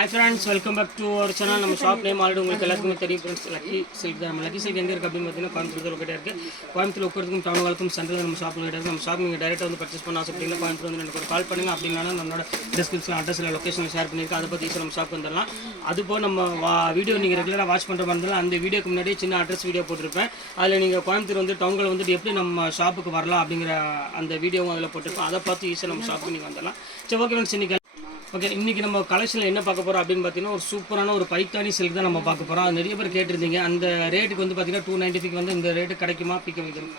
hi friends welcome back to our channel நம்ம shop name already உங்களுக்கு எல்லாருக்குமே தெரியும் ஃப்ரெண்ட்ஸ் லக்கி சில்க் தான். நம்ம லக்கி சில்க் எங்கே இருக்குது அப்படின்னு பார்த்தீங்கன்னா கோயம்புத்தூர் லொக்கேட்டாக இருக்குது கோயம்புத்தூர் உட்கிறதுக்கும் டவுன் வளர்க்கும் சென்ட்ரல் நம்ம ஷாப் லொக்கேட்டாக இருக்குது நம்ம ஷாப் நீங்கள் டேரெக்டாக வந்து பர்ச்சேஸ் பண்ண ஆசைப்பட்டீங்கன்னா கோயம்புத்தூர் வந்து எனக்கு ஒரு கால் பண்ணுங்கள் அப்படின்னா நம்மளோட டிஸ்கிரிப்ஷன் அட்ரஸில் லொக்கேஷன் ஷேர் பண்ணியிருக்கேன். அதை பற்றி நம்ம ஷாப் வந்துடலாம். அதுபோல் நம்ம வா வீடியோ நீங்கள் ரெகுலராக வாட்ச் பண்ணுற மாதிரி இருந்தாலும் அந்த வீடியோக்கு முன்னாடி சின்ன அட்ரஸ் வீடியோ போட்டிருப்பேன். அதில் நீங்கள் கோயம்புத்தூர் வந்து டவுனில் வந்துட்டு எப்படி நம்ம ஷாப்புக்கு வரலாம் அப்படிங்கிற அந்த வீடியோவும் அதில் போட்டிருப்பேன். அதை பார்த்து ஈஸியாக நம்ம ஷாப்புக்கு நீங்கள் வந்துடலாம். சரி ஓகே ஃப்ரெண்ட்ஸ் இன்றைக்கி ஓகே இன்றைக்கி நம்ம கலெக்ஷனில் என்ன பார்க்க போகிறோம் அப்படின்னு பார்த்தீங்கன்னா ஒரு சூப்பரான ஒரு பைத்தானி சில்க் தான் நம்ம பார்க்க போகிறோம் அது நிறைய பேர் கேட்டிருந்தீங்க. அந்த ரேட்டுக்கு வந்து பார்த்தீங்கன்னா டூ நைன்ட்டி வந்து இந்த ரேட்டு கிடைக்குமா? பிக்க வைக்கணும்?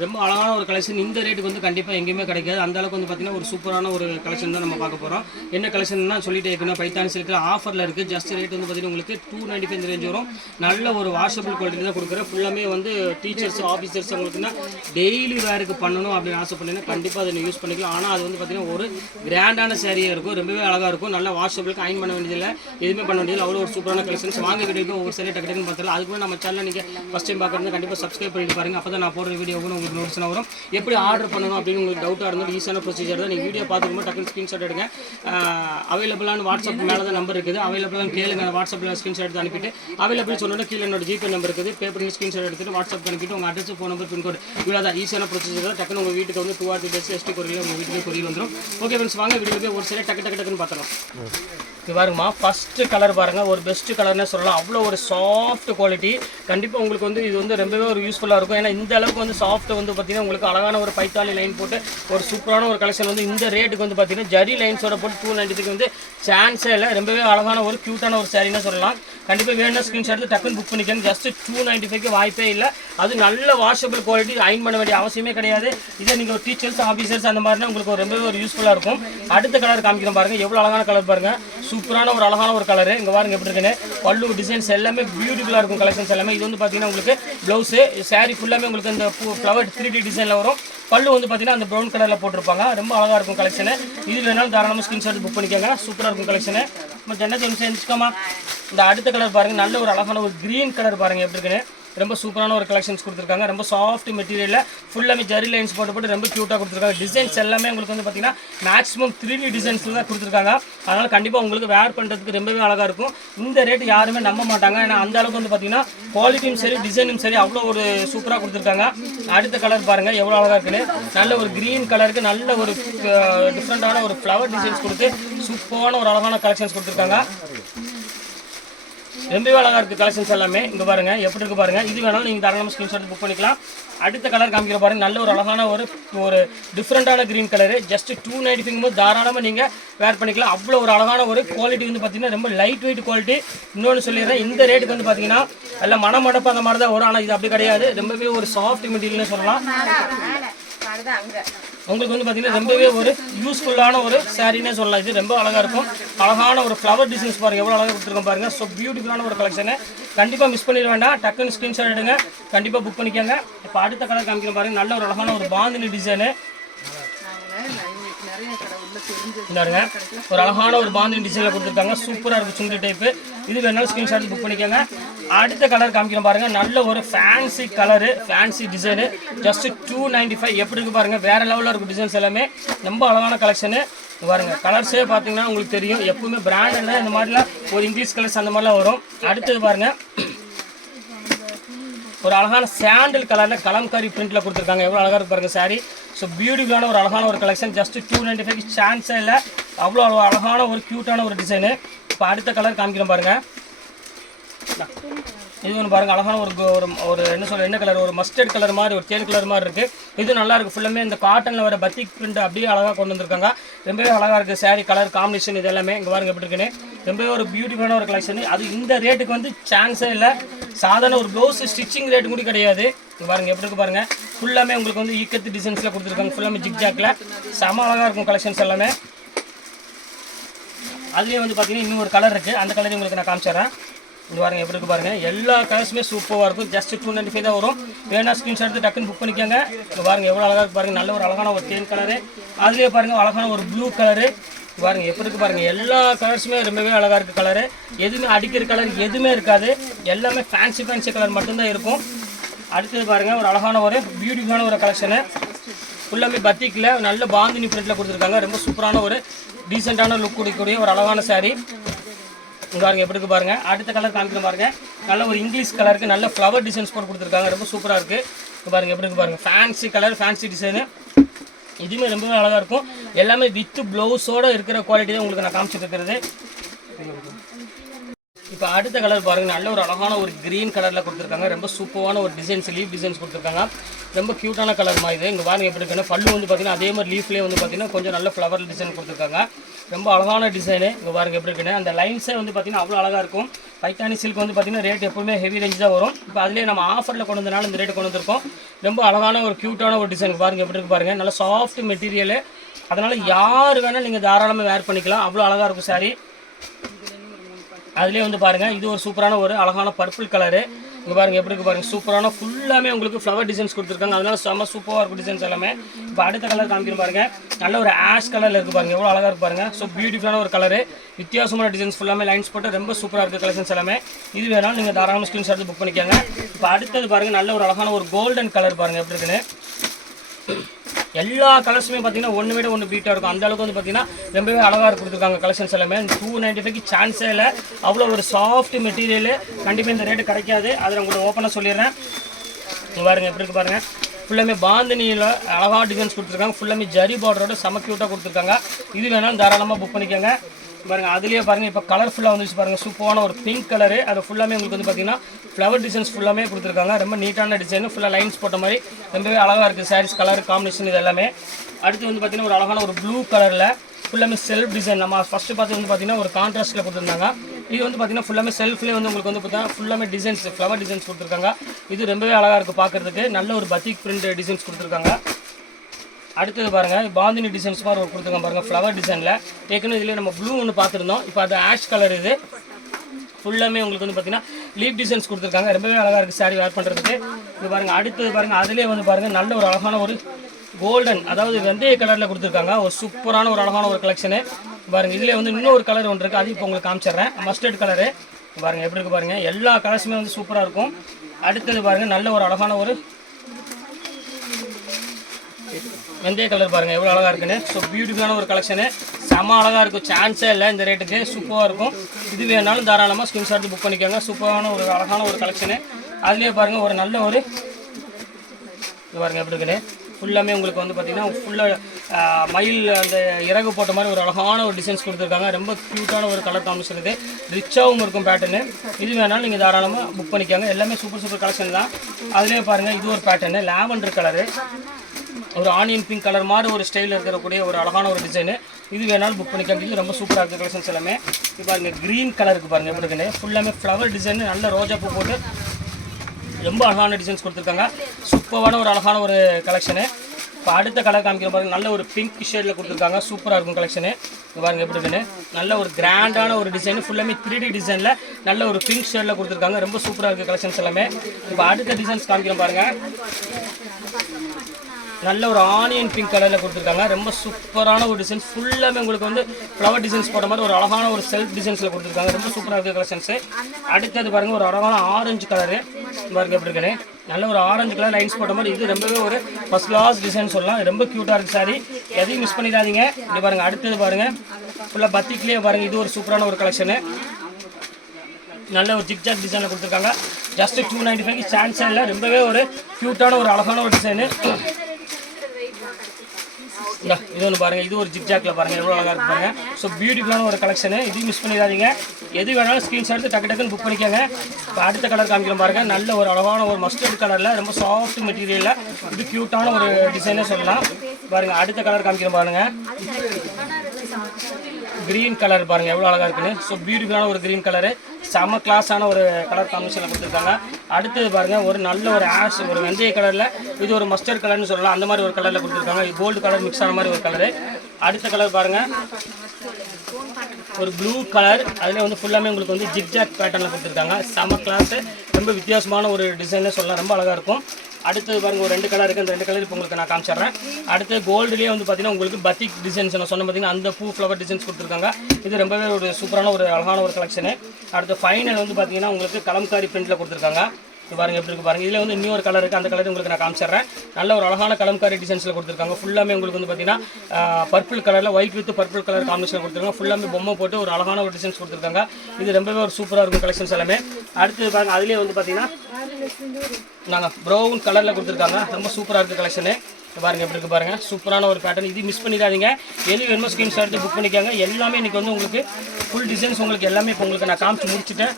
ரொம்ப அழகான ஒரு கலெக்ஷன் இந்த ரேட்டுக்கு வந்து கண்டிப்பாக எங்கேயுமே கிடைக்காது. அந்த அளவுக்கு வந்து பார்த்தீங்கன்னா ஒரு சூப்பரான ஒரு கலெக்ஷன் தான் நம்ம பார்க்க போகிறோம் என்ன கலெக்ஷன்னா சொல்லிட்டே இருக்கணும். பைத்தான் சில்கில் ஆஃபரில் இருக்குது ஜஸ்ட் ரேட் வந்து பார்த்தீங்கன்னா உங்களுக்கு டூ நைன்டி ஃபைவ் ரேஞ்ச் வரும். நல்ல ஒரு வாஷபிள் குவாலிட்டி தான் கொடுக்குறேன். ஃபுல்லாமே வந்து டீச்சர்ஸ் ஆஃபீஸர்ஸ் உங்களுக்குன்னா டெய்லி வேருக்கு பண்ணணும் அப்படின்னு ஆசைப்பட்டீங்கன்னா கண்டிப்பாக அதை யூஸ் பண்ணிக்கலாம். ஆனால் அது வந்து பார்த்தீங்கன்னா ஒரு கிராண்டான சேரீயாக இருக்கும். ரொம்பவே அழகாக இருக்கும். நல்ல வாஷபிளுக்கு அயன் பண்ண வேண்டியதில்லை. எதுவுமே பண்ண வேண்டியதில்லை. அவ்வளோ ஒரு சூப்பரான கலெக்ஷன்ஸ் வாங்க கிடைக்கும் ஒவ்வொரு சரி டக்கு டக்குன்னு பார்த்தலாம் அதுக்கு நம்ம சேனல் நீங்கள் ஃபஸ்ட் டைம் பார்க்குறது கண்டிப்பாக சப்ஸ்கிரைப் பண்ணிட்டு பாருங்க. அப்போ தான் நான் போடுற வீடியோ உங்களுக்கு நோட்ஸ்லாம் வரும். எப்படி ஆர்டர் பண்ணணும் அப்படின்னு உங்களுக்கு டவுட்டாக இருந்தாலும் ஈஸியான ப்ரொசீஜர் தான். நீங்கள் வீடியோ பார்த்துக்கும்போது டக்குனு ஸ்க்ரீன்ஷாட் எடுங்க. அவைலபிளான வாட்ஸ்அப் மேலே தான் நம்பர் இருக்குது. அவைலபிளான கேளுங்க. வாட்ஸ்அப்பில் ஸ்க்ரீன்ஷாட் எடுத்து அனுப்பிட்டு அவைலபிள் சொன்னோட கீழே என்னோட ஜிபே நம்பர் இருக்குது. பே பண்ணி ஸ்க்ரீன்ஷாட் எடுத்துட்டு வாட்ஸ்அப் அனுப்பிட்டு உங்கள் அட்ரஸ் ஃபோன் நம்பர் பின்கோடு இவ்வளோ தான் ஈஸியான ப்ரொசீஜர் தான். டக்குனு உங்கள் வீட்டுக்கு வந்து two or three days ST கொரியில் உங்கள் வீட்டுக்கு கொரியல் வந்துடும் ஓகே ஃப்ரெண்ட்ஸ் வாங்க. வீடியோ போய் ஒரு சில டக்கு டக்கு டக்குன்னு பார்த்துறோம் இது பாருங்கம்மா ஃபஸ்ட்டு கலர் பாருங்கள் ஒரு பெஸ்ட்டு கலர்னே சொல்லலாம். அவ்வளோ ஒரு சாஃப்ட் குவாலிட்டி கண்டிப்பாக உங்களுக்கு வந்து இது வந்து ரொம்பவே ஒரு யூஸ்ஃபுல்லாக இருக்கும். ஏன்னா இந்த அளவுக்கு வந்து சாஃப்ட் வந்து பார்த்தீங்கன்னா உங்களுக்கு அழகான ஒரு பைத்தாலி லைன் போட்டு ஒரு சூப்பரான ஒரு கலெக்ஷன் வந்து இந்த ரேட்டுக்கு வந்து பார்த்தீங்கன்னா ஜரி லைன்ஸோட போட்டு டூ நைன்ட்டிக்கு வந்து சான்ஸே இல்லை. ரொம்பவே அழகான ஒரு க்யூட்டான ஒரு சாரின்னு சொல்லலாம். கண்டிப்பாக வேணும் ஸ்க்ரீன்ஷாட் எடுத்து டக்குன்னு புக் பண்ணிக்கணும் ஜஸ்ட் டூ நைன்ட்டி ஃபைவ்க்கு வாய்ப்பே இல்லை. அது நல்ல வாஷபிள் குவாலிட்டி அயன் பண்ண வேண்டிய அவசியமே கிடையாது. இதே நீங்கள் ஒரு டீச்சர்ஸ் ஆஃபீஸர்ஸ் அந்த மாதிரினா உங்களுக்கு ரொம்பவே ஒரு யூஸ்ஃபுல்லாக இருக்கும். அடுத்த கலர் காமிக்கிறேன் பாருங்கள் எவ்வளோ அழகான கலர் பாருங்கள் சூப்பரான ஒரு அழகான ஒரு கலர் இங்கே பாருங்க எப்படி இருக்குன்னு. பல்லு டிசைன்ஸ் எல்லாமே பியூட்டிஃபுல்லாக இருக்கும். கலெக்ஷன்ஸ் எல்லாமே. இது வந்து பார்த்தீங்கன்னா உங்களுக்கு ப்ளவுஸு saree ஃபுல்லாமே உங்களுக்கு இந்த ஃப்ளவர் த்ரீ டி டிசைனில் வரும். பல்லு வந்து பார்த்தீங்கன்னா அந்த ப்ரௌன் கலரில் போட்டிருப்பாங்க. ரொம்ப அழகாக இருக்கும் கலெக்ஷனு இது வேணாலும் தாராளமாக ஸ்கிரீன்ஷாட் புக் பண்ணிக்கோங்க. சூப்பராக இருக்கும் கலெக்ஷனு மற்ற என்ன கொஞ்சம் செஞ்சுக்கோமா இந்த அடுத்த கலர் பாருங்கள் நல்ல ஒரு அழகான ஒரு க்ரீன் கலர் பாருங்கள் எப்படி இருக்குன்னு. ரொம்ப சூப்பரான ஒரு கலெக்ஷன்ஸ் கொடுத்துருக்காங்க. ரொம்ப சாஃப்ட் மெட்டீரியலில் ஃபுல்லாமே ஜரி லைன்ஸ் போட்டு போட்டு ரொம்ப க்யூட்டாக கொடுத்துருக்காங்க. டிசைன்ஸ் எல்லாமே உங்களுக்கு வந்து பார்த்தீங்கன்னா மேக்ஸிமம் த்ரீ டி டிசைன்ஸில் தான் கொடுத்துருக்காங்க. அதனால் கண்டிப்பாக உங்களுக்கு வேர் பண்ணுறதுக்கு ரொம்பவே அழகாக இருக்கும். இந்த ரேட் யாருமே நம்ப மாட்டாங்க. ஏன்னா அந்த அளவுக்கு வந்து பார்த்தீங்கன்னா குவாலிட்டியும் சரி டிசைனும் சரி அவ்வளோ ஒரு சூப்பராக கொடுத்துருக்காங்க. அடுத்த கலர் பாருங்கள் எவ்வளோ அழகாக இருக்குன்னு. நல்ல ஒரு க்ரீன் கலருக்கு நல்ல ஒரு டிஃப்ரெண்ட்டான ஒரு ஃப்ளவர் டிசைன்ஸ் கொடுத்து சூப்பரான ஒரு அழகான கலெக்ஷன்ஸ் கொடுத்துருக்காங்க. ரொம்பவே அழகாக இருக்குது கலெக்ஷன்ஸ் எல்லாமே இங்கே பாருங்கள் எப்படி இருக்கு பாருங்கள் இது வேணாலும் நீங்கள் தாராளமாக ஸ்க்ரீன்ஷாட் புக் பண்ணிக்கலாம் அடுத்த கலர் காமிக்கிற பாருங்கள் நல்ல ஒரு அழகான ஒரு ஒரு டிஃப்ரெண்ட்டான green colour just two ninety five போது தாராளமாக நீங்கள் வேர் பண்ணிக்கலாம் அவ்வளோ ஒரு அழகான ஒரு குவாலிட்டி வந்து பார்த்தீங்கன்னா ரொம்ப லைட் வெயிட் குவாலிட்டி இன்னொன்று சொல்லிடுறேன் இந்த ரேட்டுக்கு வந்து பார்த்தீங்கன்னா எல்லாம் மனமடப்பு அந்த மாதிரி தான் வரும் ஆனால் இது அப்படி கிடையாது ரொம்பவே ஒரு சாஃப்ட் மெட்டீரியல்னு சொல்லலாம் உங்களுக்கு வந்து பார்த்தீங்கன்னா ரொம்பவே ஒரு யூஸ்ஃபுல்லான ஒரு சாரின்னே சொல்லலாம். இது ரொம்ப அழகாக இருக்கும். அழகான ஒரு ஃப்ளவர் டிசைன்ஸ் பாருங்கள் எவ்வளோ அழகாக கொடுத்துருக்கோம் பாருங்கள் ஸோ பியூட்டிஃபுல்லான ஒரு கலெக்ஷனு கண்டிப்பாக மிஸ் பண்ணிட வேண்டாம். டக்குன்னு ஸ்க்ரீன்ஷாட் எடுங்க. கண்டிப்பாக புக் பண்ணிக்கோங்க. இப்போ அடுத்த கலர் காமிக்கிற பாருங்கள் நல்ல ஒரு அழகான ஒரு பாந்தினி டிசைனு இந்தாருங்க. ஒரு அழகான ஒரு பாந்தினி டிசைனில் கொடுத்துருக்காங்க. சூப்பராக இருக்குது சுங்கி டைப்பு இது வேணாலும் ஸ்க்ரீன்ஷாட் புக் பண்ணிக்கோங்க. அடுத்த கலர் காமிக்கிறோம் பாருங்க. நல்ல ஒரு fancy colour fancy design just two ninety five எப்படி இருக்கு பாருங்க. வேற லெவலில் இருக்கும் டிசைன்ஸ் எல்லாமே. ரொம்ப அழகான கலெக்ஷனு பாருங்க. கலர்ஸே பார்த்தீங்கன்னா உங்களுக்கு தெரியும். எப்பவுமே பிராண்ட் இந்த மாதிரிலாம் ஒரு இங்கிலீஷ் கலர்ஸ் அந்த மாதிரிலாம் வரும். அடுத்தது பாருங்க. ஒரு அழகான சாண்டில் கலரில் கலம்காரி பிரிண்ட்டில் கொடுத்துருக்காங்க. எவ்வளோ அழகாக இருக்கு பாருங்க சாரி ஸோ பியூட்டிஃபுல்லான ஒரு அழகான ஒரு collection just two ninety five சான்ஸே இல்லை. அவ்வளோ அவ்வளோ அழகான ஒரு க்யூட்டான ஒரு டிசைனு இப்போ அடுத்த கலர் காமிக்கிறோம் பாருங்கள் இது ஒன்று பாருங்கள் அழகான ஒரு ஒரு ஒரு என்ன சொல்ற என்ன கலர் ஒரு மஸ்டர்ட் கலர் மாதிரி ஒரு தேன் கலர் மாதிரி இருக்குது இது நல்லா இருக்குது ஃபுல்லாமே இந்த காட்டனில் வர பத்திக் பிரிண்ட் அப்படியே அழகாக கொண்டு வந்திருக்காங்க. ரொம்பவே அழகாக இருக்குது saree கலர் காம்பினேஷன் இது எல்லாமே. இங்கே பாருங்க எப்படி இருக்குன்னு. ரொம்பவே ஒரு பியூட்டிஃபுல்லான ஒரு கலெக்ஷன் அது இந்த ரேட்டுக்கு வந்து சான்ஸே இல்லை. சாதாரண ஒரு ப்ளவுஸ் ஸ்டிச்சிங் ரேட்டு கூட கிடையாது. பாருங்கள் பாருங்க எப்படி இருக்கு பாருங்க. ஃபுல்லாமே உங்களுக்கு வந்து ஈக்கத்து டிசைன்ஸில் கொடுத்துருக்காங்க. ஃபுல்லாமே ஜிக்ஜாக்கில் செம அழகாக இருக்கும் கலெக்ஷன்ஸ் எல்லாமே. அதுலேயே வந்து பார்த்தீங்கன்னா இன்னும் ஒரு கலர் இருக்குது அந்த கலரையும் உங்களுக்கு நான் காமிச்சிடுறேன். இது பாருங்க எப்படி இருக்கு பாருங்க. எல்லா கலர்ஸுமே சூப்பராக இருக்கும். ஜஸ்ட் டூ நைன்டி ஃபைவ் தான் வரும். வேணா ஸ்க்ரீன்ஷாட் எடுத்து டக்குன்னு புக் பண்ணிக்கோங்க. இங்க பாருங்க எவ்வளோ அழகாக இருக்கு பாருங்க. நல்ல ஒரு அழகான ஒரு தேன் கலரு அதுலேயே பாருங்க அழகான ஒரு ப்ளூ கலரு பாருங்க எப்படி இருக்கு பாருங்க. எல்லா கலர்ஸுமே ரொம்பவே அழகாக இருக்கு கலரு எதுவுமே அடிக்கிற கலர் எதுவுமே இருக்காது. எல்லாமே ஃபேன்சி ஃபேன்சி கலர் மட்டும்தான் இருக்கும். அடுத்தது பாருங்க ஒரு அழகான ஒரு பியூட்டிஃபுல்லான ஒரு கலெக்ஷனு ஃபுல்லாமே பத்திக்கில் நல்ல பாந்தினி பிரிண்ட்டில் கொடுத்துருக்காங்க. ரொம்ப சூப்பரான ஒரு டீசெண்டான லுக் கொடுக்கக்கூடிய ஒரு அழகான சாரீ இங்கே பாருங்கள் எப்படி இருக்கு பாருங்கள் அடுத்த கலர் காமிக்கிறேன் பாருங்கள் நல்ல ஒரு இங்கிலீஷ் கலருக்கு நல்ல ஃப்ளவர் டிசைன்ஸ் போட்டு கொடுத்துருக்காங்க. ரொம்ப சூப்பராக இருக்குது இங்கே பாருங்கள் எப்படி இருக்கு பாருங்கள் ஃபேன்சி கலர் ஃபேன்சி டிசைனு இதுவுமே ரொம்பவே அழகாக இருக்கும். எல்லாமே வித்து ப்ளவுஸோட இருக்கிற குவாலிட்டி தான் உங்களுக்கு நான் காமிச்சிட்டு இருக்கிறது. இப்போ அடுத்த கலர் பாருங்க நல்ல ஒரு அழகான ஒரு கிரீன் கலரில் கொடுத்துருக்காங்க. ரொம்ப சூப்பரான ஒரு டிசைன்ஸ் லீஃப் டிசைன்ஸ் கொடுத்துருக்காங்க. ரொம்ப க்யூட்டான கலர் மாதிரி இது. இங்கே பாருங்க எப்படி இருக்குன்னா பல்லு வந்து பார்த்தீங்கன்னா அதே மாதிரி லீஃப்லேயே வந்து பார்த்தீங்கன்னா கொஞ்சம் நல்ல ஃப்ளவர் டிசைன் கொடுத்துருக்காங்க. ரொம்ப அழகான டிசைனு இங்கே பாருங்க எப்படி இருக்குன்னு அந்த லைன்ஸே வந்து பார்த்தீங்கன்னா அவ்வளோ அழகாக இருக்கும். பைத்தானி சில்க் வந்து பார்த்தீங்கன்னா ரேட் எப்பவுமே ஹெவி ரேஞ்ச் தான் வரும். இப்போ அதுலேயே நம்ம ஆஃபரில் கொண்டு வந்தனால இந்த ரேட் கொண்டு வந்திருக்கோம். ரொம்ப அழகான ஒரு க்யூட்டான ஒரு டிசைன் பாருங்க எப்படி இருக்கு பாருங்கள் நல்ல சாஃப்ட் மெட்டீரியலு அதனால் யார் வேணால் நீங்கள் தாராளமாக வேர் பண்ணிக்கலாம். அவ்வளோ அழகாக இருக்கும் சாரி அதுலேயே வந்து பாருங்க இது ஒரு சூப்பரான ஒரு அழகான பர்பிள் கலரு இங்கே பாருங்க எப்படி இருக்கு பாருங்க சூப்பரான ஃபுல்லாமே உங்களுக்கு ஃப்ளவர் டிசைன்ஸ் கொடுத்துருக்காங்க. அதனால செம்ம சூப்பராக இருக்கும் டிசைன்ஸ் எல்லாமே. இப்போ அடுத்த கலர் காமிக்கணும் பாருங்க. நல்ல ஒரு ஆஷ் கலரில் இருக்கு பாருங்க எவ்வளோ அழகாக இருக்கு பாருங்க. ஸோ பியூட்டிஃபுல்லான ஒரு கலரு வித்தியாசமான டிசைன்ஸ் ஃபுல்லாமே லைன்ஸ் போட்டு ரொம்ப சூப்பராக இருக்குது கலெக்ஷன்ஸ் எல்லாமே. இது வேணாலும் நீங்கள் தாராளமாக ஸ்க்ரீன்ஷாட் எடுத்து புக் பண்ணிக்கோங்க. இப்போ அடுத்தது பாருங்க நல்ல ஒரு அழகான ஒரு கோல்டன் கலர் பாருங்க எப்படி இருக்குன்னு. எல்லா கலர்ஸுமே பார்த்தீங்கன்னா ஒன்று விட ஒன்று பீட்டாக இருக்கும். அந்த அளவுக்கு வந்து பார்த்தீங்கன்னா ரொம்பவே அழகாக கொடுத்துருக்காங்க கலெக்ஷன்ஸ் எல்லாமே. டூ நைன்டி ஃபைவ்க்கு சான்ஸே இல்லை. அவ்வளோ ஒரு சாஃப்ட் மெட்டீரியல் கண்டிப்பாக இந்த ரேட்டு கிடைக்காது. அதை நான் உங்களுக்கு ஓப்பனாக சொல்லிடுறேன். பாருங்கள் பாருங்க எப்படி இருக்கு பாருங்கள் ஃபுல்லாமே பாந்தினியில் அழகாக டிசைன்ஸ் கொடுத்துருக்காங்க. ஃபுல்லாமே ஜரி பார்டரோட செம க்யூட்டாக கொடுத்துருக்காங்க. இது வேணாலும் தாராளமாக புக் பண்ணிக்கோங்க. பாருங்க அதுலேயே பாருங்க இப்போ கலர்ஃபுல்லாக வந்துச்சு பாருங்க சூப்பரான ஒரு பிங்க் கலரு அது ஃபுல்லாமே உங்களுக்கு வந்து பார்த்தீங்கன்னா ஃப்ளவர் டிசைன்ஸ் ஃபுல்லாமே கொடுத்துருக்காங்க. ரொம்ப நீட்டான டிசைன் ஃபுல்லாக லைன்ஸ் போட்ட மாதிரி ரொம்பவே அழகாக இருக்குது சாரீஸ் கலர் காம்பினேஷன் இது எல்லாமே அடுத்து வந்து பார்த்தீங்கன்னா ஒரு அழகான ஒரு ப்ளூ கலரில் ஃபுல்லாமே செல்ஃப் டிசைன் நம்ம ஃபஸ்ட்டு பார்த்து வந்து பார்த்தீங்கன்னா ஒரு கான்ட்ராஸ்ட்டில் கொடுத்துருந்தாங்க. இது வந்து பார்த்தீங்கன்னா ஃபுல்லாமே செல்ஃப்லேயே வந்து உங்களுக்கு வந்து பார்த்தீங்கன்னா ஃபுல்லாமே டிசைன்ஸ் ஃப்ளவர் டிசைன்ஸ் கொடுத்துருக்காங்க. இது ரொம்பவே அழகாக இருக்குது பார்க்குறதுக்கு நல்ல ஒரு பத்திக் பிரிண்ட் டிசைன்ஸ் கொடுத்துருக்காங்க. அடுத்தது பாருங்கள் பாந்தினி டிசைன்ஸ் மாதிரி ஒரு கொடுத்துருக்கோம் பாருங்க ஃப்ளவர் டிசைனில் ஏற்கனவே இதில் நம்ம ப்ளூ ஒன்று பார்த்துருந்தோம். இப்போ அது ஆஷ் கலர் இது. ஃபுல்லாமே உங்களுக்கு வந்து பார்த்தீங்கன்னா லீப் டிசைன்ஸ் கொடுத்துருக்காங்க. ரொம்பவே அழகாக இருக்குது சாரி வேர் பண்ணுறதுக்கு இது பாருங்கள் அடுத்தது பாருங்கள் அதிலே வந்து பாருங்கள் நல்ல ஒரு அழகான ஒரு கோல்டன் அதாவது வெந்தய கலரில் கொடுத்துருக்காங்க. ஒரு சூப்பரான ஒரு அழகான ஒரு கலெக்ஷனு பாருங்கள் இதில் வந்து இன்னொரு கலர் ஒன்று இருக்குது அது இப்போ உங்களுக்கு காமிச்சிடுறேன். மஸ்டர்ட் கலரு பாருங்கள் எப்படி இருக்குது பாருங்கள் எல்லா கலர்ஸுமே வந்து சூப்பராக இருக்கும். அடுத்தது பாருங்கள் நல்ல ஒரு அழகான ஒரு வெந்தய கலர் பாருங்க எவ்வளோ அழகா இருக்குன்னு. ஸோ பியூட்டிஃபுல்லான ஒரு கலெக்ஷனு செம அழகா இருக்கும். சான்ஸே இல்லை இந்த ரேட்டுக்கு சூப்பராக இருக்கும். இது வேணாலும் தாராளமாக ஸ்கிரீன்ஷாட் புக் பண்ணிக்கோங்க. சூப்பரான ஒரு அழகான ஒரு கலெக்ஷனு அதுலேயே பாருங்க ஒரு நல்ல ஒரு இது பாருங்க எப்படி இருக்குன்னு. ஃபுல்லாமே உங்களுக்கு வந்து பார்த்தீங்கன்னா ஃபுல்லாக மயில் அந்த இறகு போட்ட மாதிரி ஒரு அழகான ஒரு டிசைன்ஸ் கொடுத்துருக்காங்க. ரொம்ப க்யூட்டான ஒரு கலர் காம்பினேஷன் இது. ரிச்சாகவும் இருக்கும் பேட்டர்னு இது வேணாலும் நீங்கள் தாராளமாக புக் பண்ணிக்கோங்க. எல்லாமே சூப்பர் சூப்பர் கலெக்ஷன் தான். அதுலேயே பாருங்கள் இது ஒரு பேட்டர்னு லாவெண்டர் கலரு ஒரு ஆனியன் பிங்க் கலர் மாதிரி ஒரு ஸ்டைலில் இருக்கக்கூடிய ஒரு அழகான ஒரு டிசைனு இது வேணாலும் புக் பண்ணிக்கோங்க இது ரொம்ப சூப்பராக இருக்குது கலெக்ஷன்ஸ் எல்லாமே. இப்போ பாருங்க க்ரீன் கலருக்கு பாருங்க எப்படி இருக்குன்னு. ஃபுல்லாமே ஃப்ளவர் டிசைன் நல்ல ரோஜா பூ போட்டு ரொம்ப அழகான டிசைன்ஸ் கொடுத்துருக்காங்க. சூப்பரான ஒரு அழகான ஒரு கலெக்ஷனு இப்போ அடுத்த கலர் காமிக்கிற பாருங்க நல்ல ஒரு பிங்க் ஷேடில் கொடுத்துருக்காங்க. சூப்பராக இருக்கும் கலெக்ஷனு பாருங்கள் பாருங்க எப்படி இருக்குன்னு. நல்ல ஒரு கிராண்டான ஒரு டிசைன் ஃபுல்லாமே த்ரீ டி டிசைனில் நல்ல ஒரு பிங்க் ஷேடில் கொடுத்துருக்காங்க. ரொம்ப சூப்பராக இருக்குது கலெக்ஷன்ஸ் எல்லாமே. இப்போ அடுத்த டிசைன்ஸ் காமிக்கிறோம் பாருங்கள் நல்ல ஒரு ஆனியன் பிங்க் கலரில் கொடுத்துருக்காங்க. ரொம்ப சூப்பரான ஒரு டிசைன்ஸ் ஃபுல்லாமே உங்களுக்கு வந்து ஃப்ளவர் டிசைன்ஸ் போட்ட மாதிரி ஒரு அழகான ஒரு செல்ஃப் டிசைன்ஸில் கொடுத்துருக்காங்க. ரொம்ப சூப்பராக இருக்குது கலெக்ஷன்ஸு அடுத்தது பாருங்கள் ஒரு அழகான ஆரஞ்சு கலரு பாருங்க எப்படி இருக்குன்னு. நல்ல ஒரு ஆரஞ்சு கலர் லைன்ஸ் போட்ட மாதிரி. இது ரொம்பவே ஒரு ஃபஸ்ட் கிளாஸ் டிசைன் சொல்லலாம். ரொம்ப க்யூட்டாக இருக்குது சாரி எதையும் மிஸ் பண்ணிடாதீங்க. இப்படி பாருங்கள் அடுத்தது பாருங்கள் ஃபுல்லாக பத்திக்கிலேயே பாருங்கள் இது ஒரு சூப்பரான ஒரு கலெக்ஷனு நல்ல ஒரு ஜிக்ஜாக் டிசைனில் கொடுத்துருக்காங்க. ஜஸ்ட் டூ நைன்டி ஃபைவ் சான்ஸே இல்லை. ரொம்பவே ஒரு க்யூட்டான ஒரு அழகான ஒரு டிசைனு இது ஒன்று பாருங்கள் இது ஒரு ஜிக்ஜாக்கில் பாருங்கள் எவ்வளோ அழகாக இருக்கு பாருங்கள் ஸோ பியூட்டிஃபுல்லான ஒரு கலெக்ஷனு இதையும் மிஸ் பண்ணிடாதீங்க. எது வேணாலும் ஸ்க்ரீன்ஷாட் எடுத்து டக்கு டக்குன்னு புக் பண்ணிக்கோங்க. இப்போ அடுத்த கலர் காமிக்கிறோம் பாருங்கள் நல்ல ஒரு அளவான ஒரு மஸ்டர்ட் கலரில் ரொம்ப சாஃப்ட் மெட்டீரியலில் இது க்யூட்டான ஒரு டிசைனே சொல்லலாம். பாருங்கள் அடுத்த கலர் காமிக்கிறோம் பாருங்கள் க்ரீன் கலர் பாருங்க எவ்வளோ அழகா இருக்குன்னு. ஸோ பியூட்டிஃபுல்லான ஒரு க்ரீன் கலரு செம கிளாஸான ஒரு கலர் காம்பினேஷனில் கொடுத்துருக்காங்க. அடுத்தது பாருங்க ஒரு நல்ல ஒரு ஆஷ் ஒரு வெந்தய கலரில் இது ஒரு மஸ்டர்ட் கலர்னு சொல்லலாம். அந்த மாதிரி ஒரு கலரில் கொடுத்துருக்காங்க. கோல்டு கலர் மிக்ஸ் ஆன மாதிரி ஒரு கலரு அடுத்த கலர் பாருங்கள் ஒரு ப்ளூ கலர் அதில் வந்து ஃபுல்லாமே உங்களுக்கு வந்து ஜிக்ஜாக் பேட்டர்னில் கொடுத்துருக்காங்க. செம கிளாத்து ரொம்ப வித்தியாசமான ஒரு டிசைனே சொல்லலாம். ரொம்ப அழகாக இருக்கும். அடுத்தது பாருங்கள் ஒரு ரெண்டு கலர் இருக்குது அந்த ரெண்டு கலர் இப்போ உங்களுக்கு நான் காமிச்சிடுறேன். அடுத்து கோல்டுலேயே வந்து பார்த்தீங்கன்னா உங்களுக்கு பத்திக் டிசைன்ஸ் நான் சொன்ன பார்த்தீங்கன்னா அந்த பூ ஃப்ளவர் டிசைன்ஸ் கொடுத்துருக்காங்க. இது ரொம்பவே ஒரு சூப்பரான ஒரு அழகான ஒரு கலெக்ஷனு அடுத்து ஃபைனல் வந்து பார்த்தீங்கன்னா உங்களுக்கு கலம்காரி பிரிண்டில் கொடுத்துருக்காங்க. இது பாருங்கள் எப்படி இருக்கு பாருங்க. இதில் வந்து இன்னொரு கலர் இருக்குது அந்த கலர் உங்களுக்கு நான் காமிச்சிடுறேன். நல்ல ஒரு அழகான கலம்காரி டிசைன்ஸில் கொடுத்துருக்காங்க. ஃபுல்லாமே உங்களுக்கு வந்து பார்த்தீங்கன்னா பர்பிள் கலரில் white with purple colour combination கொடுத்துருக்காங்க. ஃபுல்லாமே பொம்மை போட்டு ஒரு அழகான ஒரு டிசைன்ஸ் கொடுத்துருக்காங்க. இது ரொம்பவே ஒரு சூப்பராக இருக்கும் கலெக்ஷன்ஸ் எல்லாமே. அடுத்தது பாருங்க அதுலேயே வந்து பார்த்தீங்கன்னா நாங்கள் ப்ரௌன் கலரில் கொடுத்துருக்காங்க. ரொம்ப சூப்பராக இருக்குது கலெக்ஷனு பாருங்க எப்படி இருக்கு பாருங்கள் சூப்பரான ஒரு பேட்டர்ன் இது மிஸ் பண்ணிடாதீங்க. எது வேணுமோ ஸ்கிரீன் எடுத்து புக் பண்ணிக்கோங்க. எல்லாமே இன்றைக்கி வந்து உங்களுக்கு ஃபுல் டிசைன்ஸ் உங்களுக்கு எல்லாமே இப்போ உங்களுக்கு நான் காமிச்சு முடிச்சுட்டேன்.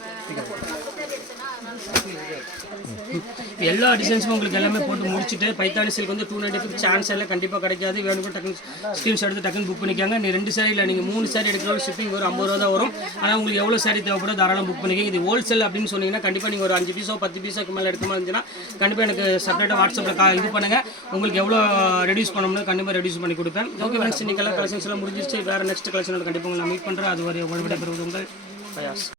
எல்லா டிசைன்ஸும் உங்களுக்கு எல்லாமே போட்டு முடிச்சுட்டு பைத்தானி சில்க் வந்து டூ நைன்டி சான்ஸ் எல்லாம் கண்டிப்பாக கிடைக்காது. வேணும் டக்குன்னு ஸ்க்ரீன்ஷாட் எடுத்து டக்குன்னு புக் பண்ணிக்காங்க. நீ ரெண்டு சாரி இல்லை நீங்கள் மூணு சாரி எடுக்கிற ஷிப்பிங் ஒரு ஐம்பது ரூபா தான் வரும். ஆனால் உங்களுக்கு எவ்வளோ சாரி தேவைப்படும் தாராளம் புக் பண்ணிக்கங்க. இது ஹோல்சேல் அப்படின்னு சொன்னீங்கன்னா கண்டிப்பாக நீங்கள் ஒரு அஞ்சு பீஸோ பத்து பீஸோக்கு மேலே எடுக்க மாதிரி இருந்துச்சுன்னா கண்டிப்பாக எனக்கு செப்பரேட்டாக வாட்ஸ்அப்பில் கா இது பண்ணுங்கள் உங்களுக்கு எவ்வளோ ரெடியூஸ் பண்ணணும்னு கண்டிப்பாக ரெடியூஸ் பண்ணி கொடுப்பேன். ஓகே ஃப்ரெண்ட்ஸ் இன்னைக்கு எல்லாம் கலெக்ஷன்ஸ் எல்லாம் முடிஞ்சிருச்சு. வேறு நெக்ஸ்ட் கலெக்ஷனில் கண்டிப்பாக உங்களை நான் மீட் பண்ணுறேன் அது வரை உங்களை விட பெறுவது உங்கள் பயாஸ்